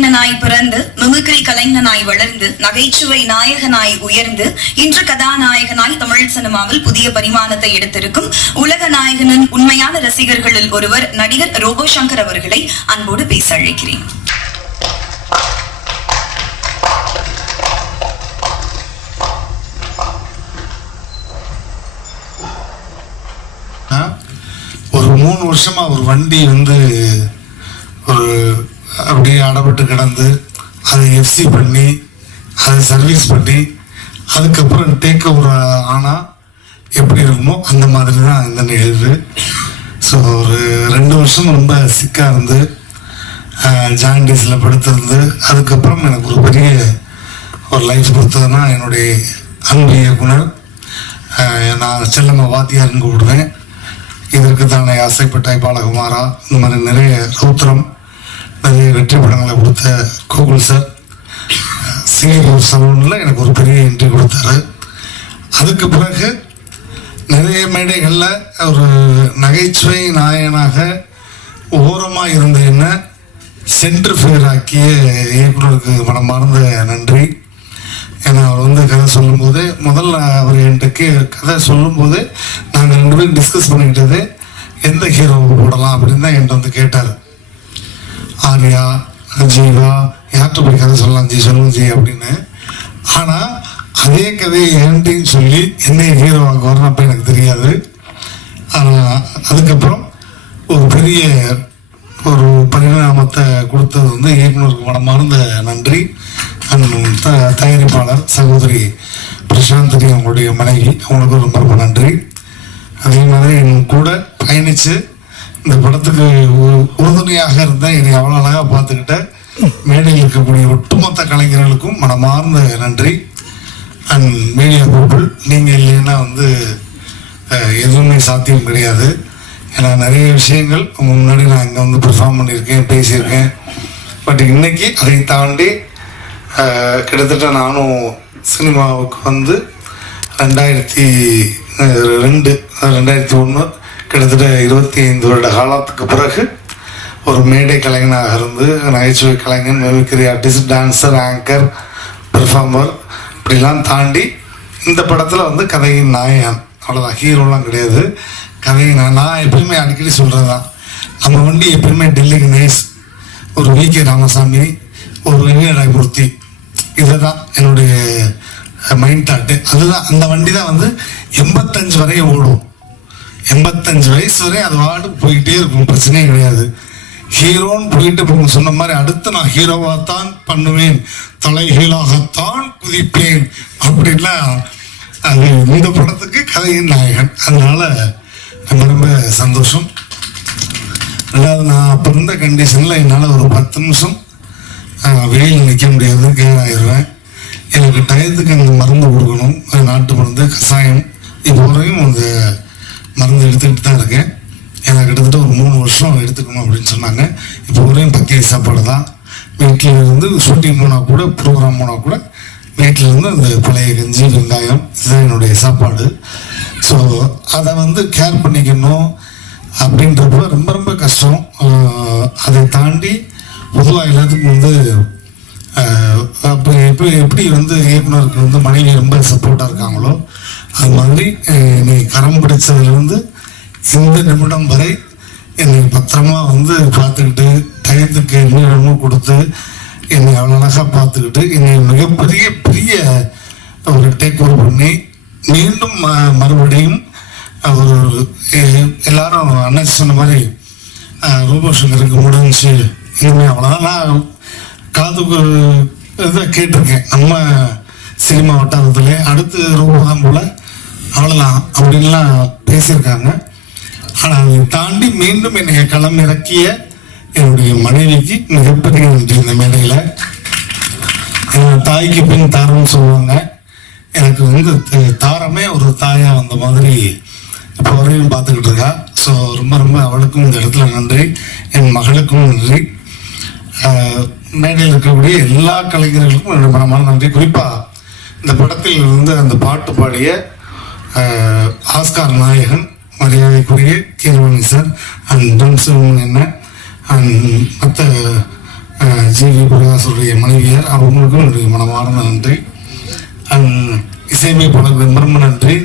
கலைஞனாய் பிறந்து மிமிக்ரி கலைஞனாய் வளர்ந்து நகைச்சுவை நாயகனாய் உயர்ந்து இன்று கதாநாயகனாய் தமிழ் சினிமாவில் புதிய பரிமாணத்தை எடுத்திருக்கும் உலக நாயகனின் உண்மையான ரசிகர்களில் ஒருவர் நடிகர் ரோபோ சங்கர் அவர்களை அன்போடு பேச அழைக்கிறேன். ஒரு 3 வருஷமா ஒரு வண்டி ஒரு அப்படியே அடப்பட்டு கிடந்து அதை எஃப்சி பண்ணி அதை சர்வீஸ் பண்ணி அதுக்கப்புறம் டேக் ஓவர் ஆனால் எப்படி இருக்குமோ அந்த மாதிரி தான் இந்த நிகழ்வு. ஸோ ஒரு 2 வருஷம் ரொம்ப சிக்காக இருந்து ஜாண்டிஸில் படுத்திருந்து அதுக்கப்புறம் எனக்கு ஒரு பெரிய ஒரு லைஃப் கொடுத்ததுன்னா என்னுடைய அன்பு இயக்குனர், நான் செல்லம்மா வாத்தியார்னு கூப்பிடுவேன். இதற்கு தானே ஆசைப்பட்டாய் பாலகுமாரா, இந்த மாதிரி நிறைய ரௌத்திரம் நிறைய வெற்றி படங்களை கொடுத்த கோகுல் சார் சிங்கப்பூர் சலூனில் எனக்கு ஒரு பெரிய என்ட்ரி கொடுத்தாரு. அதுக்கு பிறகு நிறைய மேடைகளில் ஒரு நகைச்சுவை நாயகனாக ஓரமாக இருந்த என்ன சென்ட்ரிஃபையர் ஆக்கிய இயக்குனருக்கு மனமார்ந்த நன்றி. ஏன்னா அவர் கதை சொல்லும்போது முதல்ல அவர் என்கிட்ட கதை சொல்லும்போது நாங்கள் 2 பேரும் டிஸ்கஸ் பண்ணிக்கிட்டது எந்த ஹீரோவை போடலாம் அப்படின்னு தான் என்கிட்ட கேட்டார். ஆர்யா, ஜீவா, யார்கிட்ட போய் கதை சொல்லலாம் சொல்லுங்க ஜி அப்படின்னு. ஆனால் அதே கதையை என்கிட்டையும் சொல்லி என்னைய ஹீரோவாக வரணும்ப்ப எனக்கு தெரியாது. ஆனால் அதுக்கப்புறம் ஒரு பெரிய ஒரு பரிணாமத்தை கொடுத்தது இயக்குனருக்கு மனமார்ந்த நன்றி. தயாரிப்பாளர் சகோதரி பிரசாந்தி அவங்களுடைய மனைவி, அவங்களுக்கு ரொம்ப ரொம்ப நன்றி. அதே மாதிரி என் கூட பயணித்து இந்த படத்துக்கு உறுதுணையாக இருந்தால் என்னை அவ்வளோ அழகாக பார்த்துக்கிட்ட மேடையில் இருக்கக்கூடிய ஒட்டுமொத்த கலைஞர்களுக்கும் மனமார்ந்த நன்றி. அண்ட் மீடியா பீப்புள், நீங்கள் இல்லைன்னா எதுவுமே சாத்தியம் கிடையாது. ஏன்னா நிறைய விஷயங்கள் முன்னாடி நான் இங்கே பெர்ஃபார்ம் பண்ணியிருக்கேன், பேசியிருக்கேன். பட் இன்னைக்கு அதை தாண்டி கிட்டத்தட்ட நானும் சினிமாவுக்கு 2002 2001 கிட்டத்தட்ட 25 வருட காலத்துக்கு பிறகு ஒரு மேடை கலைஞனாக இருந்து நகைச்சுவை கலைஞன், mimicry artist, dancer, anchor, performer இப்படிலாம் தாண்டி இந்த படத்தில் கதையின் நாயகன். அவ்வளோதான், ஹீரோலாம் கிடையாது. கதையின் நான் எப்பயுமே அடிக்கடி சொல்கிறது தான், நம்ம வண்டி எப்பயுமே டெல்லி கணேஷ், ஒரு வி.கே. ராமசாமி, ஒரு வெங்கடாயமூர்த்தி, இதுதான் என்னுடைய மைண்ட் தாட்டு. அதுதான் அந்த வண்டி தான் 85 வரையும் ஓடும். 85 வயசு வரை அது வாடு போயிட்டே இருக்கும், பிரச்சனையே கிடையாது. ஹீரோன்னு போயிட்டு சொன்ன மாதிரி அடுத்து நான் ஹீரோவாகத்தான் பண்ணுவேன், தலைகீழாகத்தான் குதிப்பேன் அப்படின்லாம் அது இந்த படத்துக்கு கதையின் நாயகன். அதனால ரொம்ப ரொம்ப சந்தோஷம். ரெண்டாவது, நான் அப்போ இருந்த கண்டிஷனில் என்னால் ஒரு 10 நிமிஷம் வெயில் நிற்க முடியாது, கேராயிருவேன். எனக்கு டயத்துக்கு அந்த மருந்து கொடுக்கணும், நாட்டு மருந்து, கஷாயம், இப்போ வரையும் அந்த மருந்து எடுத்துக்கிட்டு தான் இருக்கேன். எனக்கு கிட்டத்தட்ட ஒரு 3 வருஷம் எடுத்துக்கணும் அப்படின்னு சொன்னாங்க. இப்போ வரையும் பக்கிய சாப்பாடு தான். வீட்டில் இருந்து ஷூட்டிங் போனால் கூட, ப்ரோக்ராம் போனால் கூட வீட்டில் இருந்து அந்த பழைய கஞ்சி, வெங்காயம், இதுதான் என்னுடைய சாப்பாடு. ஸோ அதை கேர் பண்ணிக்கணும் அப்படின்றப்ப ரொம்ப ரொம்ப கஷ்டம். அதை தாண்டி பொதுவாக எல்லாத்துக்கும் அப்போ எப்படி இயக்குனருக்கு மனைவி ரொம்ப சப்போர்ட்டாக இருக்காங்களோ அது மாதிரி என்னை கரம் பிடிச்சதுலேருந்து இந்த நிமிடம் வரை என்னை பத்திரமா பார்த்துக்கிட்டு டயத்துக்கு என்ன கொடுத்து என்னை அவ்வளோ அழகாக பார்த்துக்கிட்டு என்னை மிகப்பெரிய பெரிய ஒரு டேக் ஓவர் பண்ணி மீண்டும் மறுபடியும் ஒரு எல்லாரும் அண்ணாச்சி சொன்ன மாதிரி ரோபோ சங்கருக்கு முடிஞ்சு இனிமேல் அவ்வளோதான். நான் காதுக்கு இதை கேட்டிருக்கேன், நம்ம சினிமா வட்டாரத்திலே அடுத்து ரோபோ தான் போல் அவ்வளோதான் அப்படின்லாம் பேசியிருக்காங்க. ஆனால் அதை தாண்டி மீண்டும் என்னை களம் இறக்கிய என்னுடைய மனைவிக்கு மிகப்பெரிய நன்றி. இந்த மேடையில் தாய்க்கு பின் தாரம்னு சொல்லுவாங்க. எனக்கு தாரமே ஒரு தாயா வந்த மாதிரி இப்போ வரையும் பார்த்துக்கிட்டு இருக்கா. ஸோ ரொம்ப ரொம்ப அவளுக்கும் இந்த இடத்துல நன்றி, என் மகளுக்கும் நன்றி, மேடையில் இருக்கக்கூடிய எல்லா கலைஞர்களுக்கும் என்னுடைய மனமான நன்றி. குறிப்பாக இந்த படத்தில் அந்த பாட்டு பாடிய ஆஸ்கார் நாயகன் மரியாதைக்குரிய கீரவாணி சார் அண்ட் டன்சன் என்ன அண்ட் மற்ற ஜிவி பிரகாஷுடைய மனைவியார், அவங்களுக்கும் என்னுடைய மனமார்ந்த நன்றி. இசையமைப்பாளர் ரொம்ப நன்றி.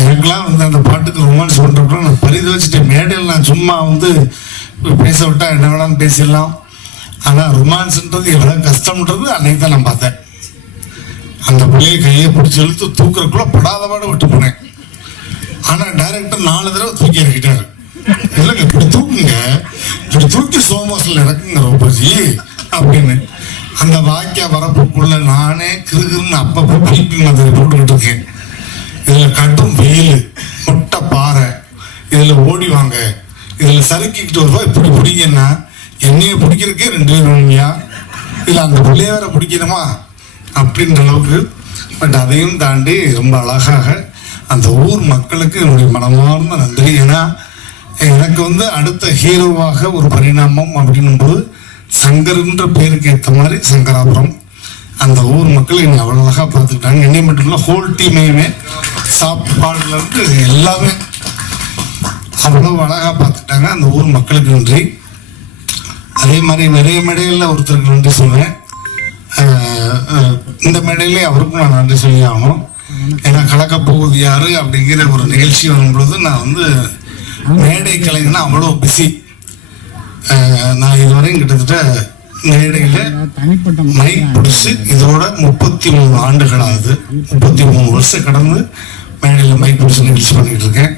எனக்கெல்லாம் வந்து அந்த பாட்டுக்கு ரொமான்ஸ் பண்ணுறப்ப நான் பரிதவிச்சுட்டேன். மேடையில் நான் சும்மா வந்து பேச விட்டால் என்ன வேணாலும் பேசிடலாம், ஆனால் ரொமான்ஸ்ன்றது எவ்வளோ கஷ்டம்ன்றது அன்னைக்கு தான் நான் பார்த்தேன். அந்த பிள்ளையை கையை பிடிச்சி இழுத்து தூக்குறக்குள்ள படாத பாடு விட்டு போனேன். ஆனால் டைரக்டர் 4 தடவை தூக்கி இறக்கிட்டாரு. இல்லைங்க, இப்படி தூக்குங்க, இப்படி தூக்கி சோமோஸில் இறக்குங்க ரோபர்ஜி அப்படின்னு. அந்த வாக்கியா வரப்புக்குள்ள நானே கிருகிருன்னு அப்பப்போ பீப்பி மாதிரி போட்டுக்கிட்டு இருக்கேன். இதில் கட்டும் வெயில், மொட்டை பாறை, இதில் ஓடி வாங்க, இதில் சறுக்கிக்கிட்டு வருவா, இப்படி பிடிங்கன்னா என்னைய பிடிக்கிறதுக்கே 2 பேர் வேணுங்கயா, இல்லை அந்த பிள்ளைய வேற பிடிக்கணுமா அப்படின்ற அளவுக்கு. பட் அதையும் தாண்டி ரொம்ப அழகாக அந்த ஊர் மக்களுக்கு என்னுடைய மனமார்ந்த நன்றி. ஏன்னா எனக்கு வந்து அடுத்த ஹீரோவாக ஒரு பரிணாமம் அப்படின்னும்போது சங்கர்ன்ற பேருக்கு ஏற்ற மாதிரி சங்கராபுரம் அந்த ஊர் மக்கள் என்னை அவ்வளோ அழகாக பார்த்துக்கிட்டாங்க. என்னை மட்டும் இல்லை, ஹோல் டீமையுமே, சாப்பாடுலேருந்து எல்லாமே அவ்வளோ அழகாக பார்த்துக்கிட்டாங்க. அந்த ஊர் மக்களுக்கு நன்றி. அதே மாதிரி நிறைய மேடைகளில் ஒருத்தருக்கு நன்றி சொல்வேன். இந்த மேடையிலே அவருக்கும் நான் நன்றி சொல்லி ஆகணும். ஏன்னா கலக்க போகுது யாரு அப்படிங்கிற ஒரு நிகழ்ச்சி வரும்பொழுது நான் வந்து மேடை கலைஞனா அவ்வளோ பிஸி. நான் இதுவரையும் கிட்டத்தட்ட மேடையில் மைக் பிடிச்சி இதோட 33 ஆண்டுகள் ஆகுது. 33 வருஷம் கடந்து மேடையில் மைக் பிடிச்சி நிகழ்ச்சி பண்ணிக்கிட்டு இருக்கேன்.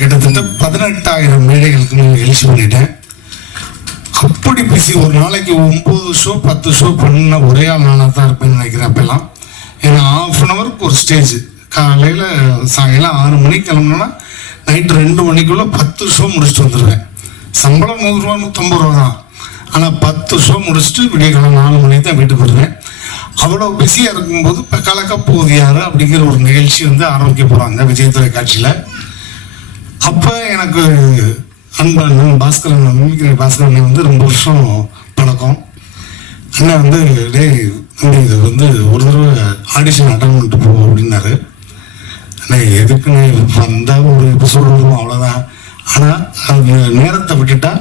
கிட்டத்தட்ட 18,000 மேடைகளுக்கு நிகழ்ச்சி பண்ணிட்டேன். அப்படி பிஸி. ஒரு நாளைக்கு 9 ஷோ 10 ஷோ பண்ண ஒரே ஆள் நானாக தான் இருப்பேன்னு நினைக்கிறேன் அப்பெல்லாம். ஏன்னா 1/2 அன் ஹவருக்கு ஒரு ஸ்டேஜ். காலையில் சாயங்காலம் 6 மணிக்கு கிளம்புனா நைட்டு 2 மணிக்குள்ளே 10 ஷோ முடிச்சுட்டு வந்துடுவேன். சம்பளம் 100 ரூபா 150 ரூபா தான். ஆனால் 10 ஷோ முடிச்சுட்டு விடியக்காலம் 4 மணிக்கு தான் வீட்டுக்கு வருவேன். அவ்வளோ பிஸியாக இருக்கும்போது இப்போ கலக்க போகுது யாரு அப்படிங்கிற ஒரு நிகழ்ச்சி வந்து ஆரம்பிக்க போகிறாங்க விஜய் தொலைக்காட்சியில். அப்போ எனக்கு அண்ணன் பாஸ்கரன், மிமிக்ரி பாஸ்கரன் வந்து ரொம்ப வருஷம் பழக்கம். அண்ணன் வந்து இது வந்து ஒரு தடவை ஆடிஷன் அட்டன் பண்ணிட்டு போவோம் அப்படின்னாரு. அண்ணே எதுக்குன்னு வந்தால் ஒரு எபிசோடு வரும் அவ்வளோதான். ஆனால் அது நேரத்தை விட்டுட்டா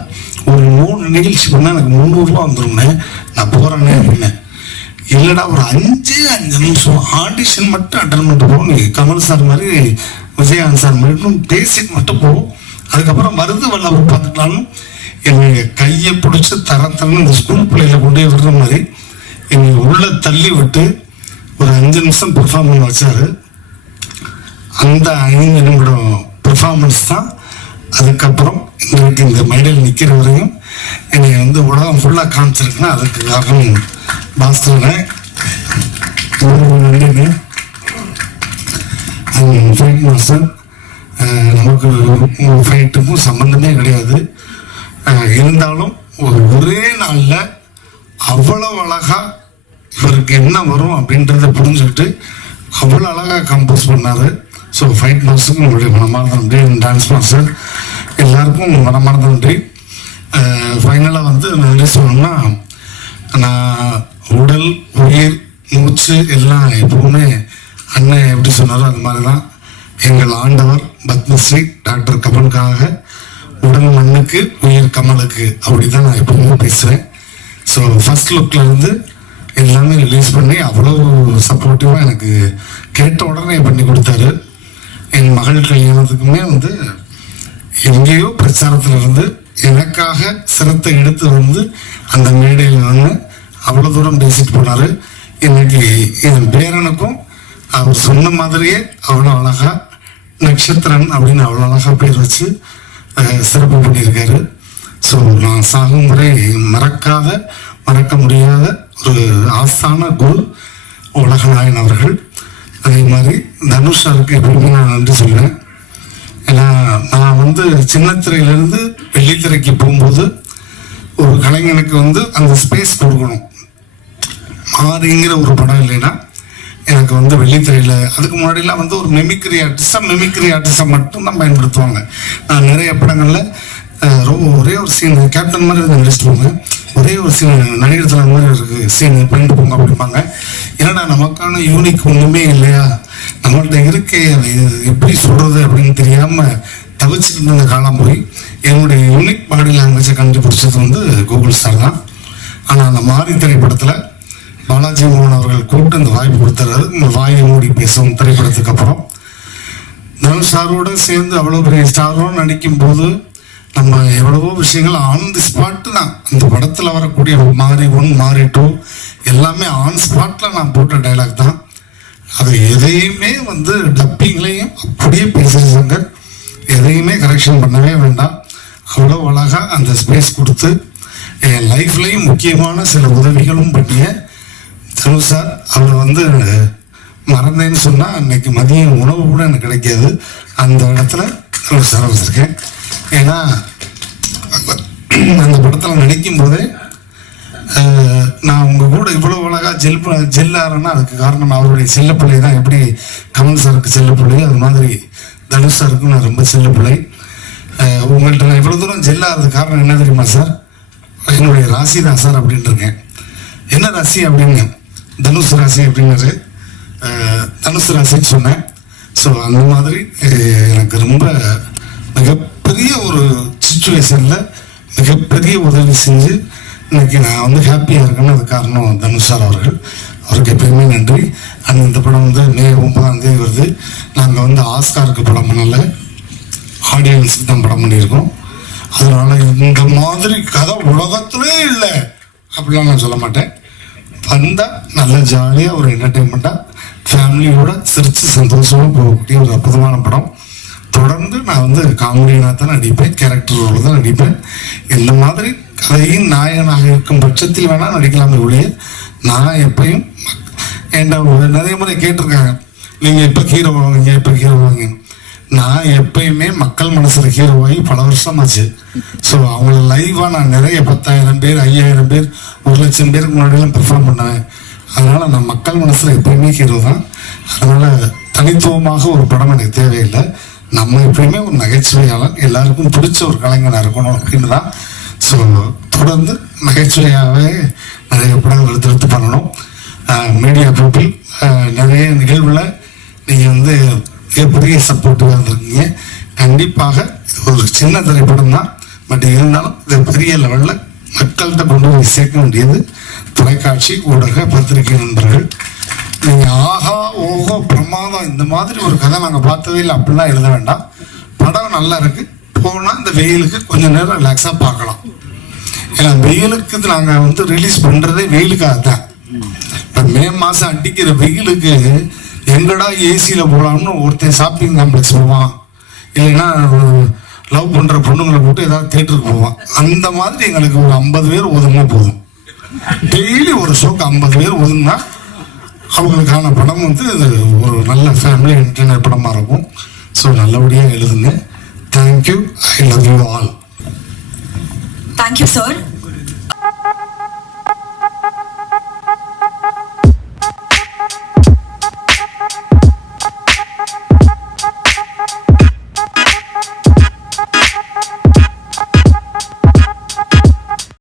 ஒரு 3 நிகழ்ச்சி பண்ணால் எனக்கு 300 ரூபா வந்துடும்னே, நான் போகிறேன்னே அப்படின்னேன். இல்லைடா ஒரு 5 நிமிஷம் ஆடிஷன் மட்டும் அட்டன் பண்ணிட்டு போகும், நீ கமல் சார் மாதிரி விஜயகாந்த் சார் மாதிரி பேசிட்டு மட்டும் போகும், அதுக்கப்புறம் வருது வல்லவர் பார்த்துக்கலான்னு என்னை கையை பிடிச்சி தரத்தரன்னு இந்த ஸ்கூல் பிள்ளையில கொண்டு போய் விடுற மாதிரி என்னை உள்ள தள்ளி விட்டு ஒரு 5 நிமிஷம் பெர்ஃபார்ம் பண்ண வச்சாரு. அந்த 5 நிமிடம் பெர்ஃபார்மன்ஸ் தான் அதுக்கப்புறம் இன்னைக்கு இந்த மேடையில் நிற்கிற வரையும் என்னை வந்து உலகம் ஃபுல்லாக காமிச்சிருக்குன்னா அதுக்கு காரணம் பாஸ்கரன். ஃபைட் மாஸ்டர் நமக்கு ஃபைட்டுக்கும் சம்மந்தமே கிடையாது. இருந்தாலும் ஒரே நாளில் அவ்வளோ அழகாக இவருக்கு என்ன வரும் அப்படின்றத புரிஞ்சுக்கிட்டு அவ்வளோ அழகாக கம்போஸ் பண்ணார். ஸோ ஃபைட் மாஸ்டருக்கு உங்களுடைய மனமார்ந்த நன்றி. டான்ஸ் மாஸ்டர் எல்லாருக்கும் மனமார்ந்த நன்றி. ஃபைனலாக வந்து நன்றி சொல்லணும்னா, நான் உடல் உயிர் மூச்சு எல்லாம் எப்பவுமே அண்ணன் எப்படி சொன்னாரோ அது மாதிரி தான். எங்கள் ஆண்டவர் பத்மஸ்ரீ டாக்டர் கமலுக்காக உடல் மண்ணுக்கு உயிர் கமலுக்கு அப்படி தான் நான் எப்பவுமே பேசுவேன். ஸோ ஃபர்ஸ்ட் லுக்கில் இருந்து எல்லாமே ரிலீஸ் பண்ணி அவ்வளோ சப்போர்ட்டிவாக எனக்கு கேட்ட உடனே பண்ணி கொடுத்தாரு. என் மகள் கல்யாணத்துக்குமே வந்து எங்கேயோ பிரச்சாரத்தில் இருந்து எனக்காக சிரத்தை எடுத்து வந்து அந்த மேடையில் நின்று அவ்வளோ தூரம் பேசிட்டு போனார். இன்னைக்கு என் பேரனுக்கும் அவர் சொன்ன மாதிரியே அவ்வளோ அழகாக நட்சத்திரன் அப்படின்னு அவ்வளோ அழகாக பேர் வச்சு சிறப்பு பண்ணியிருக்காரு. ஸோ நான் சாகும் முறை மறக்க முடியாத ஒரு ஆஸ்தான குரு உலகநாயன் அவர்கள். அதே மாதிரி தனுஷாருக்கு எப்பவுமே நான் நன்றி சொல்கிறேன். ஏன்னா நான் வந்து சின்னத்திரையிலேருந்து வெள்ளித்திரைக்கு போகும்போது ஒரு கலைஞனுக்கு வந்து அந்த ஸ்பேஸ் கொடுக்கணும். மாறிங்கிற ஒரு படம் இல்லைன்னா எனக்கு வந்து வெள்ளித்திரையில் அதுக்கு முன்னாடிலாம் வந்து ஒரு மிமிக்ரி ஆர்டிஸ்டாக மட்டும்தான் பயன்படுத்துவாங்க. நான் நிறைய படங்களில் ஒரே ஒரு சீன் கேப்டன் மாதிரி இருந்து நடிச்சுட்டு போங்க, ஒரே ஒரு சீன் நடிகர் தலை மாதிரி இருக்குது சீன் பண்ணிட்டு போங்க அப்படிம்பாங்க. ஏன்னா நமக்கான யூனிக் ஒன்றுமே இல்லையா, நம்மள்ட்ட இருக்கே அது எப்படி சொல்கிறது அப்படின்னு தெரியாமல் தவிச்சுக்கிட்டு இருந்த காலம் போய் என்னுடைய யூனிக் பாடி லாங்குவேஜை கண்டுபிடிச்சது வந்து கூகுள் சார் தான். ஆனால் அந்த மாரி திரைப்படத்தில் பாலாஜி மோகன் அவர்கள் கூப்பிட்டு இந்த வாய்ப்பு கொடுத்துறாரு. இந்த வாயை மூடி பேசும் திரைப்படத்துக்கு அப்புறம் தனுஷ் சாரோட சேர்ந்து அவ்வளோ பெரிய ஸ்டாரோடு நடிக்கும் போது நம்ம எவ்வளவோ விஷயங்கள் ஆன் தி ஸ்பாட்டு தான் அந்த படத்தில் வரக்கூடிய மாரி 1 மாரி 2 எல்லாமே ஆன் ஸ்பாட்டில் நான் போட்ட டைலாக் தான். அது எதையுமே வந்து டப்பிங்லையும் அப்படியே பேசுகிறாங்க, எதையுமே கரெக்ஷன் பண்ணவே வேண்டாம். அவ்வளோ அழகாக அந்த ஸ்பேஸ் கொடுத்து என் லைஃப்லேயும் முக்கியமான சில உதவிகளும் பண்ணிய தனுஷ் சார் அவர் வந்து மறந்தேன்னு சொன்னால் அன்னைக்கு மதியம் உணவு கூட எனக்கு கிடைக்காது. அந்த இடத்துல தனுஷ் சார் வச்சுருக்கேன். ஏன்னா அந்த படத்தில் நடிக்கும் போதே நான் உங்கள் கூட இவ்வளோ அழகாக ஜெல்லாரன்னா அதுக்கு காரணம் அவருடைய செல்லப்பிள்ளை தான். எப்படி கமல் சாருக்கு செல்லப்பிள்ளை அது மாதிரி தனுஷ் சாருக்கும் நான் ரொம்ப செல்லப்பிள்ளை. உங்கள்கிட்ட நான் இவ்வளோ தூரம் ஜெல்லாகிறது காரணம் என்ன தெரியுமா சார்? என்னுடைய ராசி தான் சார் அப்படின்ட்டு இருக்கேன். என்ன ராசி அப்படின்னு தனுஷ் ராசி அப்படின்னாரு. தனுஷ் ராசின்னு சொன்னேன். ஸோ அந்த மாதிரி எனக்கு ரொம்ப மிகப்பெரிய ஒரு சுச்சுவேஷனில் மிகப்பெரிய உதவி செஞ்சு இன்னைக்கு நான் வந்து ஹாப்பியாக இருக்கேன்னு அது காரணம் தனுஷ் சார் அவர்கள். அவருக்கு எப்பயுமே நன்றி. அண்ட் இந்த படம் வந்து மே 9 வருது. நாங்கள் வந்து ஆஸ்காருக்கு படம் பண்ணல, ஆடியன்ஸுக்கு தான் படம் பண்ணியிருக்கோம். அதனால இந்த மாதிரி கதை உலகத்திலே இல்லை அப்படிலாம் நான் சொல்ல மாட்டேன். வந்தால் நல்லா ஜாலியாக ஒரு என்டர்டெயின்மெண்ட்டாக ஃபேமிலியோட சிரித்து சந்தோஷமாக போகக்கூடிய ஒரு அற்புதமான படம். தொடர்ந்து நான் வந்து காமெடியாக தான் நடிப்பேன், கேரக்டர் ரோல் தான் நடிப்பேன். இந்த மாதிரி கதையின் நாயகனாக இருக்கும் பட்சத்தில் வேணால் நடிக்கலாமே ஒழிய நான் எப்பயும் என்கிட்ட நிறைய முறை கேட்டிருக்காங்க, நீங்கள் எப்போ ஹீரோ வாங்குவீங்க, எப்போ ஹீரோ வாங்குங்க. நான் எப்பயுமே மக்கள் மனசில் ஹீரோவாகி பல வருஷமாச்சு. ஸோ அவங்கள லைவாக நான் நிறைய 10,000 பேர் 5,000 பேர் 1,00,000 பேருக்கு முன்னாடியெல்லாம் பெர்ஃபார்ம் பண்ணுவேன். அதனால் நான் மக்கள் மனசில் எப்பயுமே ஹீரோ தான். அதனால் தனித்துவமாக ஒரு படம் எனக்கு தேவையில்லை. நம்ம எப்பயுமே ஒரு நகைச்சுவையாளர், எல்லாருக்கும் பிடிச்ச ஒரு கலைஞனாக இருக்கணும் அப்படின்னு தான். ஸோ தொடர்ந்து நகைச்சுவையாகவே நிறைய படங்கள் எடுத்து பண்ணணும். மீடியா பீப்புள் நிறைய நிகழ்வில் நீங்கள் வந்து மிகப்பெரிய சப்போர்ட்டிவாக இருந்திருக்கீங்க. கண்டிப்பாக ஒரு சின்ன திரைப்படம் தான், பட் இருந்தாலும் இதை பெரிய லெவலில் மக்கள்கிட்ட கொண்டு போய் சேர்க்க வேண்டியது தொலைக்காட்சி ஊடக பத்திரிகை நண்பர்கள். நீங்கள் ஆஹா ஓஹோ பிரமாதம் இந்த மாதிரி ஒரு கதை நாங்கள் பார்த்ததே இல்லை அப்படிலாம் எழுத வேண்டாம். படம் நல்லா இருக்கு, போனால் இந்த வெயிலுக்கு கொஞ்சம் நேரம் ரிலாக்ஸாக பார்க்கலாம். ஏன்னா வெயிலுக்கு நாங்கள் வந்து ரிலீஸ் பண்ணுறதே வெயிலுக்காக தான். இப்போ மே மாதம் அடிக்கிற வெயிலுக்கு எங்கடா ஏசியில் போகலாம்னு ஒருத்தன் ஷாப்பிங் காம்ப்ளெக்ஸ் போவான், இல்லைன்னா லவ் பண்ணுற பொண்ணுங்களை போட்டு ஏதாவது தேட்டருக்கு போவான். அந்த மாதிரி எங்களுக்கு ஒரு 50 பேர் ஒதுங்கினா போதும். டெய்லி ஒரு ஷோக்கு 50 பேர் ஒதுங்கினா அவங்களுக்கான படம் வந்து ஒரு நல்ல ஃபேமிலி என்டர்டைனர் படமாக இருக்கும். ஸோ நல்லபடியாக எழுதுங்க. Thank you. I love you all. Thank you sir.